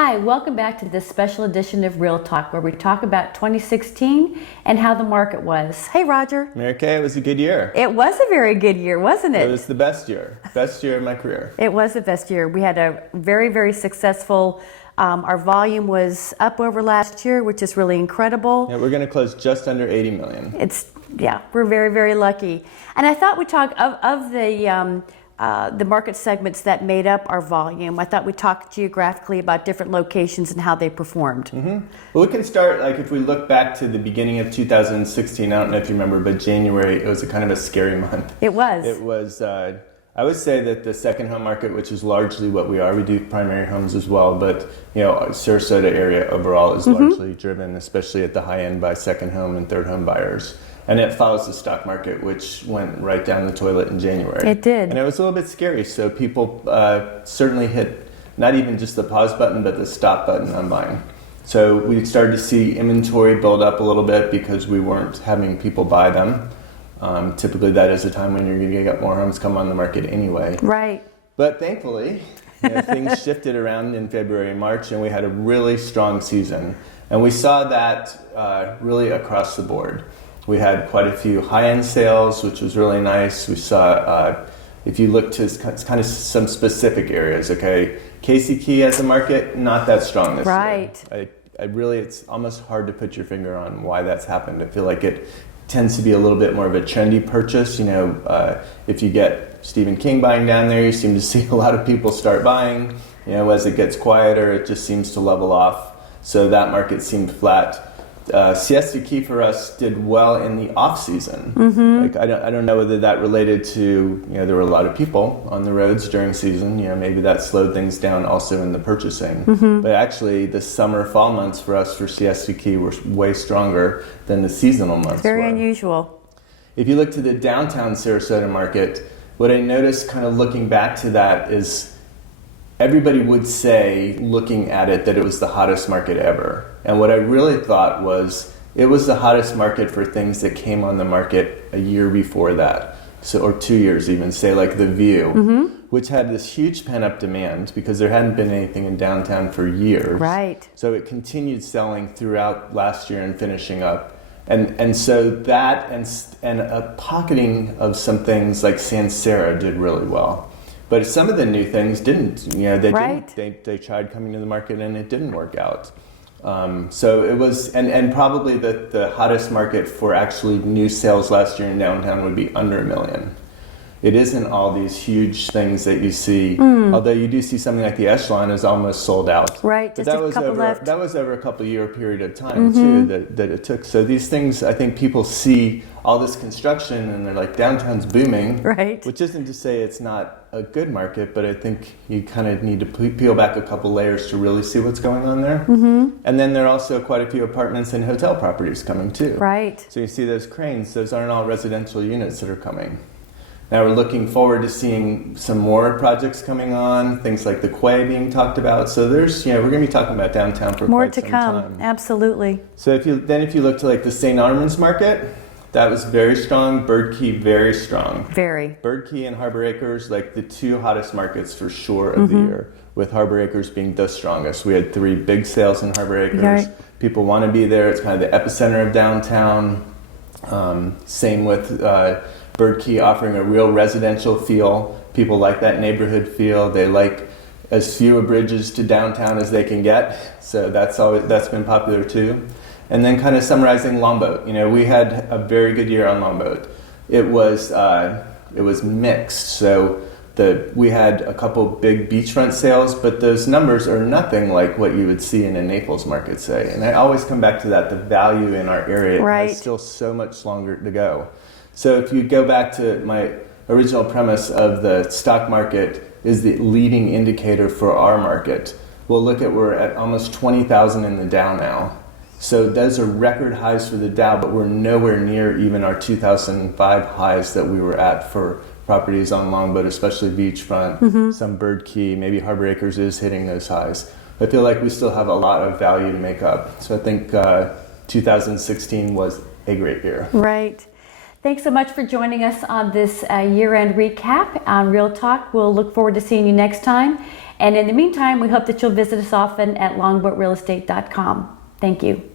Hi, welcome back to this special edition of Real Talk, where we talk about 2016 and how the market was. Hey, Roger. Mary Kay, it was a good year. It was a very good year, wasn't it? It was the best year of my career. It was the best year. We had a very, very successful, our volume was up over last year, which is really incredible. Yeah, we're going to close just under 80 million. We're very, very lucky. And I thought we'd talk of the market segments that made up our volume. I thought we'd talk geographically about different locations and how they performed. Mm-hmm. Well, we can start, if we look back to the beginning of 2016, I don't know if you remember, but January, it was a kind of a scary month. It was. It was, I would say that the second home market, which is largely what we are, we do primary homes as well, but Sarasota area overall is largely driven, especially at the high end, by second home and third home buyers. And it follows the stock market, which went right down the toilet in January. It did. And it was a little bit scary. So people certainly hit not even just the pause button, but the stop button on buying. So we started to see inventory build up a little bit because we weren't having people buy them. Typically that is a time when you're going to get more homes come on the market anyway. Right. But thankfully, things shifted around in February and March, and we had a really strong season. And we saw that really across the board. We had quite a few high-end sales, which was really nice. We saw, if you look to kind of some specific areas, Casey Key as a market, not that strong this year. I really, it's almost hard to put your finger on why that's happened. I feel like it tends to be a little bit more of a trendy purchase. If you get Stephen King buying down there, you seem to see a lot of people start buying. As it gets quieter, it just seems to level off. So that market seemed flat. Siesta Key for us did well in the off season. I don't know whether that related to there were a lot of people on the roads during season. Maybe that slowed things down also in the purchasing. But actually, the summer fall months for us for Siesta Key were way stronger than the seasonal months. Very unusual. If you look to the downtown Sarasota market, what I noticed kind of looking back to that is everybody would say, looking at it, that it was the hottest market ever. And what I really thought was it was the hottest market for things that came on the market a year before that. Or 2 years even, say like The View, which had this huge pent-up demand because there hadn't been anything in downtown for years. Right. So it continued selling throughout last year and finishing up. And so that and a pocketing of some things like Sansera did really well. But some of the new things didn't. They tried coming to the market and it didn't work out. So it was, and probably the hottest market for actually new sales last year in downtown would be under $1 million. It isn't all these huge things that you see, although you do see something like the Echelon is almost sold out. Right, but just a couple left. That was over a couple year period of time too that it took. So these things, I think people see all this construction and they're like, downtown's booming. Right. Which isn't to say it's not a good market, but I think you kind of need to peel back a couple layers to really see what's going on there. And then there are also quite a few apartments and hotel properties coming too. Right. So you see those cranes, those aren't all residential units that are coming. Now we're looking forward to seeing some more projects coming on, things like the Quay being talked about. So there's, we're going to be talking about downtown for more quite to some come. time. Absolutely. So if you look to like the St. Armand's market, that was very strong. Bird Key, very strong. Very. Bird Key and Harbor Acres, like the two hottest markets for sure of the year, with Harbor Acres being the strongest. We had 3 big sales in Harbor Acres. Right. People want to be there. It's kind of the epicenter of downtown. Same with Bird Key, offering a real residential feel. People like that neighborhood feel. They like as few bridges to downtown as they can get. So that's been popular too. And then kind of summarizing Longboat. We had a very good year on Longboat. It was mixed. So we had a couple big beachfront sales, but those numbers are nothing like what you would see in a Naples market, say. And I always come back to that. The value in our area has still so much longer to go. So if you go back to my original premise of the stock market is the leading indicator for our market, we're at almost 20,000 in the Dow now. So those are record highs for the Dow, but we're nowhere near even our 2005 highs that we were at for properties on Longboat, especially beachfront, some Bird Key, maybe Harbor Acres is hitting those highs. I feel like we still have a lot of value to make up. So I think 2016 was a great year. Right. Thanks so much for joining us on this year-end recap on Real Talk. We'll look forward to seeing you next time. And in the meantime, we hope that you'll visit us often at longboatrealestate.com. Thank you.